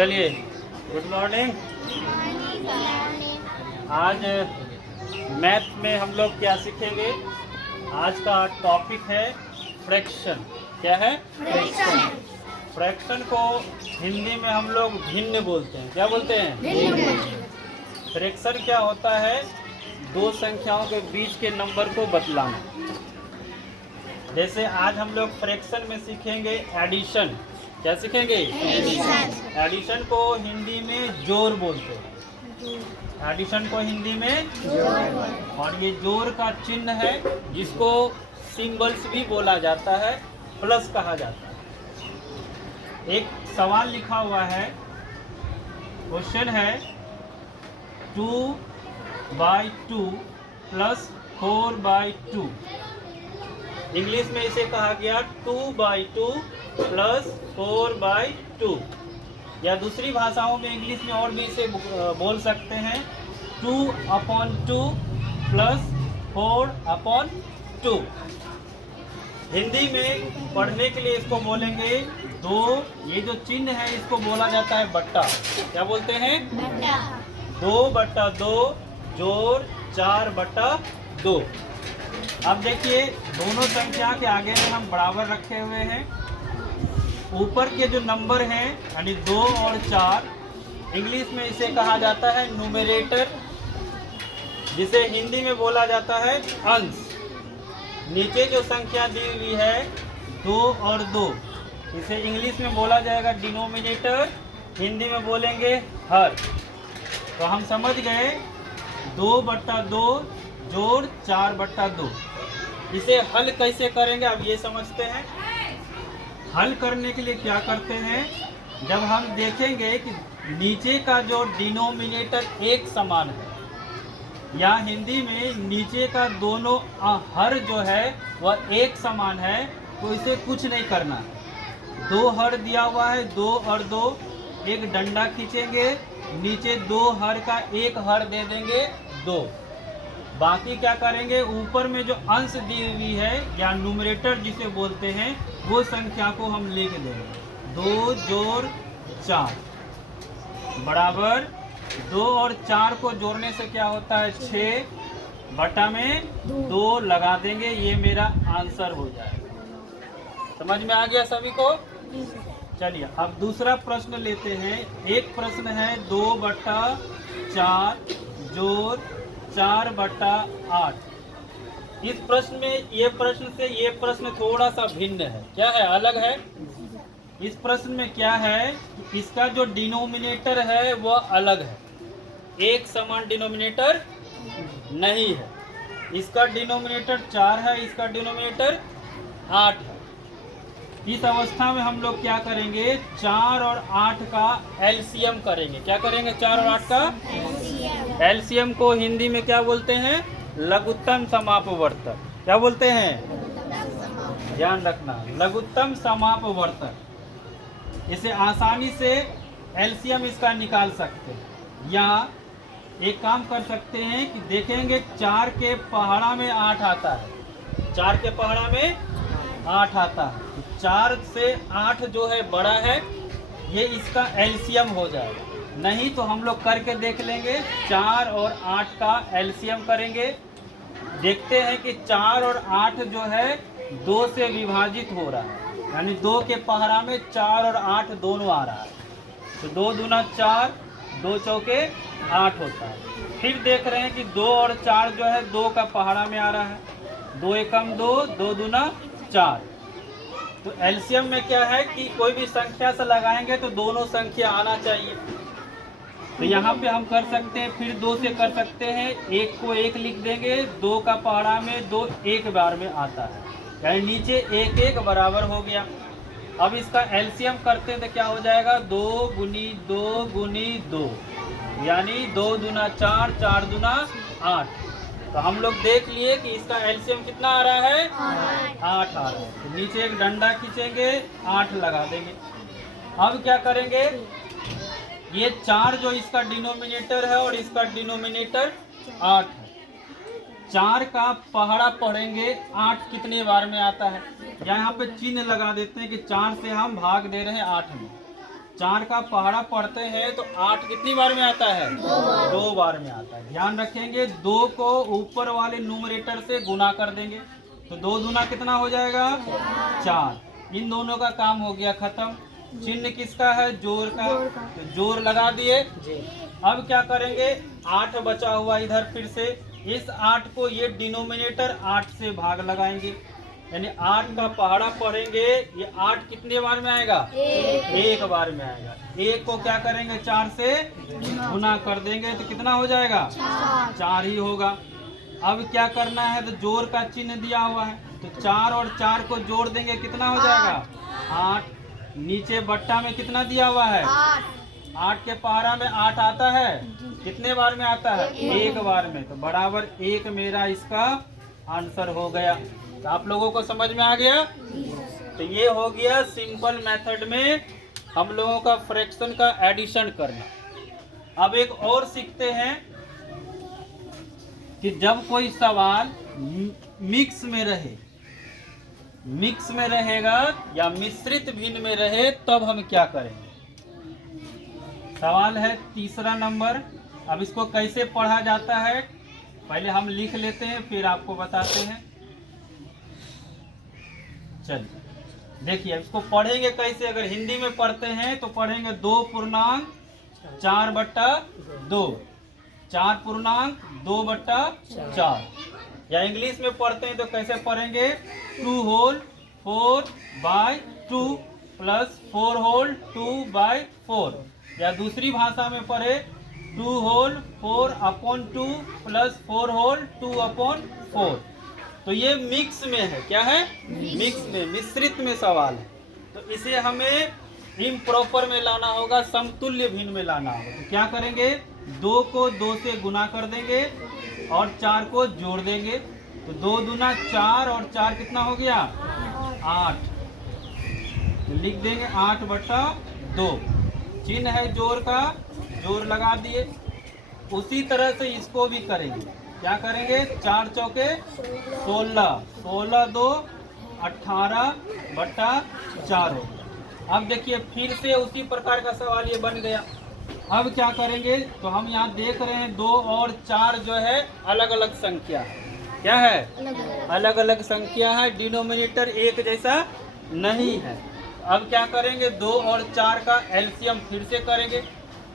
चलिए, good morning. आज math में हम लोग क्या सीखेंगे? आज का टॉपिक है फ्रैक्शन। क्या है? फ्रैक्शन। फ्रैक्शन को हिंदी में हम लोग भिन्न बोलते हैं। क्या बोलते हैं? फ्रैक्शन क्या होता है? दो संख्याओं के बीच के नंबर को बतलाना। जैसे आज हम लोग फ्रैक्शन में सीखेंगे एडिशन। क्या सीखेंगे? एडिशन को हिंदी में जोड़ बोलते हैं। एडिशन को हिंदी में और ये जोड़ का चिन्ह है, जिसको सिंबल्स भी बोला जाता है, प्लस कहा जाता है। एक सवाल लिखा हुआ है, क्वेश्चन है 2/2 प्लस 4/2। इंग्लिश में इसे कहा गया 2/2 प्लस 4/2, या दूसरी भाषाओं में इंग्लिश में और भी इसे बोल सकते हैं 2/2 प्लस 4/2। हिंदी में पढ़ने के लिए इसको बोलेंगे दो। ये जो चिन्ह है इसको बोला जाता है बट्टा। क्या बोलते हैं? 2/2 जोड़ 4/2। अब देखिए, दोनों संख्या के आगे में हम बराबर रखे हुए हैं। ऊपर के जो नंबर हैं यानी 2 और 4, इंग्लिश में इसे कहा जाता है न्यूमरेटर, जिसे हिंदी में बोला जाता है अंश। नीचे जो संख्या दी हुई है 2 और 2, इसे इंग्लिश में बोला जाएगा डिनोमिनेटर, हिंदी में बोलेंगे हर। तो हम समझ गए 2/2 जोड़ 4/2। इसे हल कैसे करेंगे अब ये समझते हैं। हल करने के लिए क्या करते हैं, जब हम देखेंगे कि नीचे का जो डिनोमिनेटर एक समान है, या हिंदी में नीचे का दोनों हर जो है वह एक समान है, तो इसे कुछ नहीं करना है। 2 हर दिया हुआ है, 2 और 2, एक डंडा खींचेंगे, नीचे 2 हर का एक हर दे देंगे 2। बाकी क्या करेंगे, ऊपर में जो अंश दी हुई है या न्यूमरेटर जिसे बोलते हैं, वो संख्या को हम लिख देंगे 2 जोड़ 4 बराबर 2 और 4 को जोड़ने से क्या होता है 6 बटा में 2 लगा देंगे। ये मेरा आंसर हो जाएगा। समझ में आ गया सभी को? चलिए, अब दूसरा प्रश्न लेते हैं। एक प्रश्न है 2/4 जोड़ 4/8। इस प्रश्न में ये प्रश्न से ये प्रश्न थोड़ा सा भिन्न है। क्या है? अलग है। इस प्रश्न में क्या है, इसका जो डिनोमिनेटर है वह अलग है, एक समान डिनोमिनेटर नहीं है। इसका डिनोमिनेटर 4 है, इसका डिनोमिनेटर 8 है। इस अवस्था में हम लोग क्या करेंगे, 4 और 8 का एलसीएम करेंगे। क्या करेंगे? 4 और 8 का एलसीएम को हिंदी में क्या बोलते हैं? लघुत्तम समापवर्तक। क्या बोलते हैं? ध्यान रखना, लघुत्तम समापवर्तक। इसे आसानी से एलसीएम इसका निकाल सकते हैं। या एक काम कर सकते हैं कि देखेंगे 4 के पहाड़ा में 8 आता है। 4 के पहाड़ा में 8 आता है, तो 4 से 8 जो है बड़ा है, ये इसका एलसीएम हो जाएगा। नहीं तो हम लोग करके देख लेंगे, 4 और 8 का एलसीएम करेंगे। देखते हैं कि 4 और 8 जो है 2 से विभाजित हो रहा है, यानी 2 के पहाड़ा में 4 और 8 दोनों आ रहा है। तो 2 दूना 4, 2 चौके 8 होता है। फिर देख रहे हैं कि 2 और 4 जो है 2 का पहाड़ा में आ रहा है। 2 एकम 2, 2 दूना 4। तो एलसीएम में क्या है कि कोई भी संख्या से लगाएंगे तो दोनों संख्या आना चाहिए। तो यहाँ पे हम कर सकते हैं, फिर 2 से कर सकते हैं, 1 को 1 लिख देंगे, 2 का पहाड़ा में 2 एक बार में आता है, यानी नीचे 1 1 बराबर हो गया। अब इसका एलसीएम करते हैं तो क्या हो जाएगा, 2 गुनी 2 गुनी 2, यानी 2 दूना 4, 4 दूना 8। तो हम लोग देख लिए कि इसका एलसीएम कितना आ रहा है, 8 आ रहा है। तो नीचे एक डंडा खींचेंगे, 8 लगा देंगे। अब क्या करेंगे, ये 4 जो इसका डिनोमिनेटर है और इसका डिनोमिनेटर 8 है, 4 का पहाड़ा पढ़ेंगे 8 कितने बार में आता है। यहाँ पे चिन्ह लगा देते हैं कि 4 से हम भाग दे रहे हैं 8 में। 4 का पहाड़ा पढ़ते हैं तो 8 कितनी बार में आता है? 2 बार में आता है। ध्यान रखेंगे 2 को ऊपर वाले न्यूमरेटर से गुना कर देंगे तो 2 दूना कितना हो जाएगा? 4। इन दोनों का काम हो गया खत्म। चिन्ह किसका है? जोड़ का। तो जोड़ लगा दिए। अब क्या करेंगे? 8 बचा हुआ इधर फिर से इस 8 को ये डिनोमिनेटर 8 से भाग लगाएंगे यानी 8 का पहाड़ा पढ़ेंगे। ये 8 कितने बार में आएगा? 1 बार में आएगा। 1 को क्या करेंगे? 4 से गुना कर देंगे तो कितना हो जाएगा? 4 ही होगा। अब क्या करना है? तो जोड़ का चिन्ह दिया हुआ है तो 4 और 4 को जोड़ देंगे कितना हो जाएगा? 8। नीचे बट्टा में कितना दिया हुआ है? 8 के पहाड़ा में 8 आता है। कितने बार में आता है? 1 बार में। तो बराबर 1 मेरा इसका आंसर हो गया। तो आप लोगों को समझ में आ गया? तो ये हो गया सिंपल मेथड में हम लोगों का फ्रैक्शन का एडिशन करना। अब एक और सीखते हैं कि जब कोई सवाल मिक्स में रहे, मिक्स में रहेगा या मिश्रित भिन्न में रहे तब हम क्या करेंगे। सवाल है 3रा नंबर। अब इसको कैसे पढ़ा जाता है पहले हम लिख लेते हैं फिर आपको बताते हैं। चलिए देखिए इसको पढ़ेंगे कैसे। अगर हिंदी में पढ़ते हैं तो पढ़ेंगे 2.4/2, 4.2/4। या इंग्लिश में पढ़ते हैं तो कैसे पढ़ेंगे? 2/4/2 + 4/2/4। या दूसरी भाषा में पढ़े 2/4/2 + 4/2/4। तो ये मिक्स में है। क्या है? मिक्स में, मिश्रित में सवाल है। तो इसे हमें इम्प्रॉपर में लाना होगा, समतुल्य भिन्न में लाना होगा। तो क्या करेंगे? 2 को 2 से गुना कर देंगे और 4 को जोड़ देंगे तो 2 दूना 4 और 4 कितना हो गया? 8। तो लिख देंगे 8/2। चिन्ह है जोड़ का, जोड़ लगा दिए। उसी तरह से इसको भी करेंगे। क्या करेंगे? 4 चौके 16, 16×2 18/4 हो। अब देखिए फिर से उसी प्रकार का सवाल ये बन गया। अब क्या करेंगे? तो हम यहाँ देख रहे हैं 2 और 4 जो है अलग अलग संख्या है। क्या है? अलग अलग संख्या है। डिनोमिनेटर एक जैसा नहीं है। अब क्या करेंगे? 2 और 4 का एलसीएम फिर से करेंगे।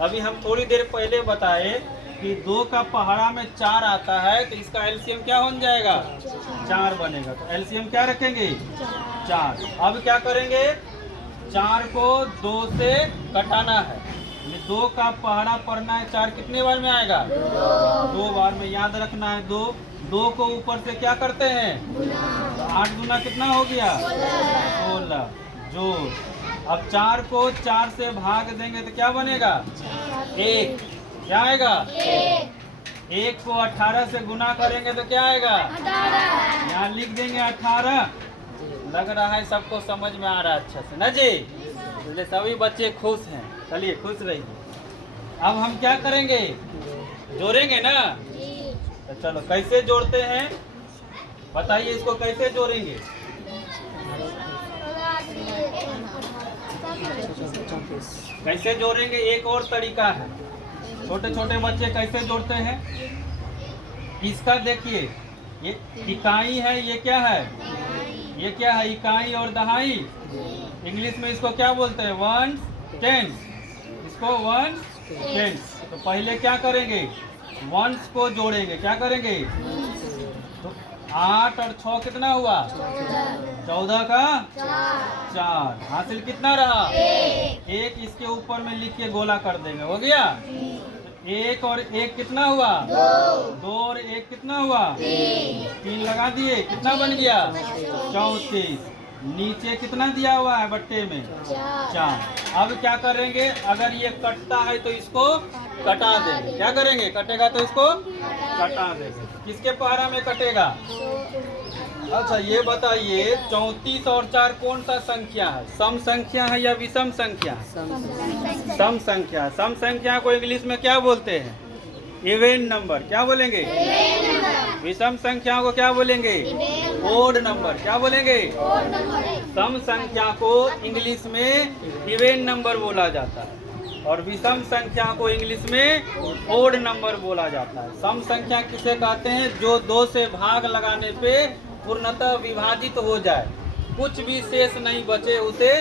अभी हम थोड़ी देर पहले बताए कि 2 का पहाड़ा में 4 आता है तो इसका एलसीएम क्या हो जाएगा? 4 बनेगा। तो एलसीएम क्या रखेंगे? 4। अब क्या करेंगे? 4 को 2 से कटाना है। 2 का पहाड़ा पढ़ना है। 4 कितने बार में आएगा? 2 बार में। याद रखना है 2 को ऊपर से क्या करते हैं? 8 दूना कितना हो गया? 16। जोड़। अब 4 को 4 से भाग देंगे तो क्या बनेगा? 1। क्या आएगा? 1 को 18 से गुना करेंगे तो क्या आएगा? 18। यहाँ लिख देंगे 18। लग रहा है सबको समझ में आ रहा है अच्छा से ना जी? इसलिए सभी बच्चे खुश हैं। चलिए खुश रहिए। अब हम क्या करेंगे? जोड़ेंगे ना? तो चलो कैसे जोड़ते हैं बताइए। इसको कैसे जोड़ेंगे? कैसे जोड़ेंगे? एक और तरीका है। छोटे छोटे बच्चे कैसे जोड़ते हैं? इसका देखिए ये इकाई है। ये क्या है? ये क्या है? इकाई और दहाई। इंग्लिश में इसको क्या बोलते हैं? 1/10। इसको 1/10। तो पहले क्या करेंगे? 1s को जोड़ेंगे। क्या करेंगे? तो 8 और 6 कितना हुआ? 14 का 4। हासिल कितना रहा? 1। इसके ऊपर में लिख के गोला कर देंगे। हो गया? 1 और 1 कितना हुआ? 2 और 1 कितना हुआ? 3 लगा दिए। कितना बन गया? 34। नीचे कितना दिया हुआ है बट्टे में? 4। अब क्या करेंगे? अगर ये कटता है तो इसको कटा देंगे। क्या करेंगे? कटेगा तो इसको कटा देंगे। किसके पहाड़ा में कटेगा? अच्छा ये बताइए 34 और 4 कौन सा संख्या है? सम संख्या है या विषम संख्या है? सम संख्या। सम संख्या को इंग्लिश में क्या बोलते हैं? Even number. क्या बोलेंगे? विषम संख्या को क्या बोलेंगे? Odd number. क्या बोलेंगे? सम संख्या को इंग्लिश में इवेन नंबर बोला जाता है और विषम संख्या को इंग्लिश में ओड नंबर बोला जाता है। सम संख्या किसे कहते हैं? जो 2 से भाग लगाने पे पूर्णतः विभाजित हो जाए, कुछ भी शेष नहीं बचे, उसे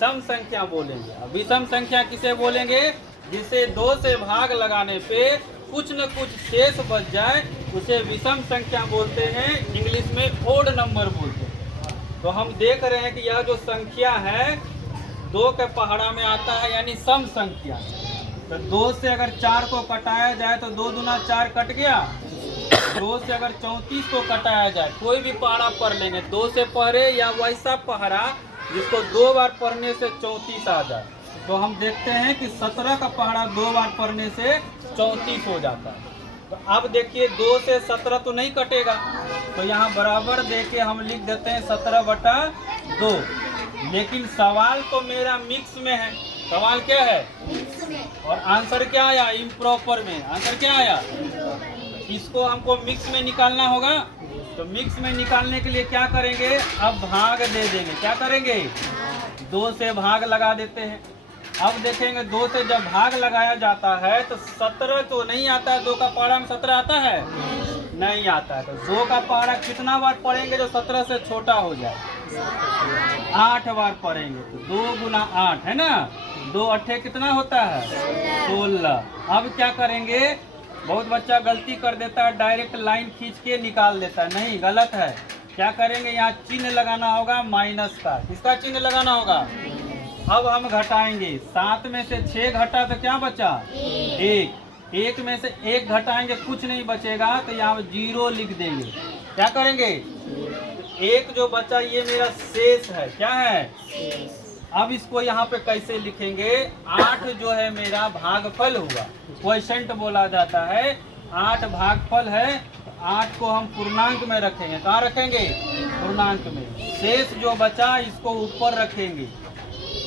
सम संख्या बोलेंगे। विषम संख्या किसे बोलेंगे? जिसे 2 से भाग लगाने पे कुछ न कुछ शेष बच जाए, उसे विषम संख्या बोलते हैं, इंग्लिश में ओड नंबर बोलते हैं। तो हम देख रहे हैं कि यह जो संख्या है 2 के पहाड़ा में आता है, यानी सम संख्या। तो 2 से अगर 4 को कटाया जाए तो 2 दूना 4 कट गया। 2 से अगर 34 को कटाया जाए, कोई भी पहाड़ा पढ़ लेंगे, 2 से पढ़े या वैसा पहाड़ा जिसको 2 बार पढ़ने से 34 आ जाए। तो हम देखते हैं कि 17 का पहाड़ा 2 बार पढ़ने से 34 हो जाता है। तो अब देखिए 2 से 17 तो नहीं कटेगा, तो यहाँ बराबर देके हम लिख देते हैं 17/2। लेकिन सवाल तो मेरा मिक्स में है। सवाल क्या है? और आंसर क्या आया? इम्प्रॉपर में। आंसर क्या आया? इसको हमको मिक्स में निकालना होगा। तो मिक्स में निकालने के लिए क्या करेंगे? अब भाग दे देंगे। क्या करेंगे? 2 से भाग लगा देते हैं। अब देखेंगे 2 से जब भाग लगाया जाता है तो 17 तो नहीं आता है। 2 का पहाड़ा में 17 आता है? नहीं आता है। तो 2 का पहाड़ा कितना बार पढ़ेंगे जो 17 से छोटा हो जाए? 8 बार पढ़ेंगे। तो 2 गुना 8 है ना, 2 अट्ठे कितना होता है? 16। अब क्या करेंगे? बहुत बच्चा गलती कर देता है, डायरेक्ट लाइन खींच के निकाल देता है। नहीं, गलत है। क्या करेंगे? यहाँ चिन्ह लगाना होगा माइनस का। किसका चिन्ह लगाना होगा? अब हम घटाएंगे। 7 में से 6 घटा तो क्या बचा? 1 में से 1 घटाएंगे, कुछ नहीं बचेगा, तो यहाँ 0 लिख देंगे। क्या करेंगे? 1 जो बचा ये मेरा शेष है। क्या है? अब इसको यहाँ पे कैसे लिखेंगे? 8 जो है मेरा भागफल हुआ, क्वोशिएंट बोला जाता है। 8 भागफल है, 8 को हम पूर्णांक में रखेंगे। कहाँ रखेंगे? पूर्णांक में। शेष जो बचा इसको ऊपर रखेंगे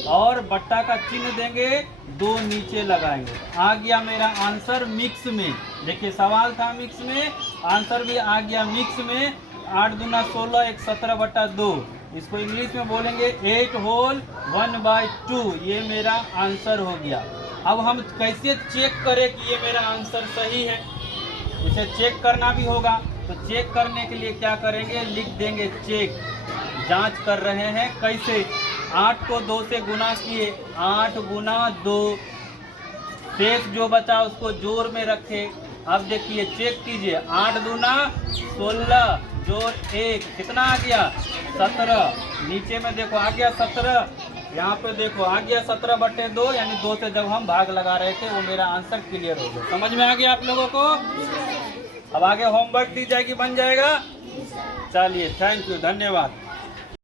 और बट्टा का चिन्ह देंगे, 2 नीचे लगाएंगे। आ गया मेरा आंसर मिक्स में। देखिए सवाल था मिक्स में, आंसर भी आ गया मिक्स में। 8 दूना 16, 1 17/2। इसको इंग्लिश में बोलेंगे 8 होल 1/2। ये मेरा आंसर हो गया। अब हम कैसे चेक करें कि ये मेरा आंसर सही है? इसे चेक करना भी होगा। तो चेक करने के लिए क्या करेंगे? लिख देंगे चेक। जांच कर रहे हैं कैसे? 8 को 2 से गुना किए, 8 गुना 2। शेष जो बचा उसको जोड़ में रखे। अब देखिए चेक कीजिए, 8 दूना 16 जोड़ 1 कितना आ गया? 17। नीचे में देखो आ गया 17। यहाँ पे देखो आ गया 17/2, यानी 2 से जब हम भाग लगा रहे थे वो मेरा आंसर क्लियर हो गया। समझ में आ गया आप लोगों को? अब आगे होमवर्क दी जाएगी, बन जाएगा। चलिए, थैंक यू, धन्यवाद।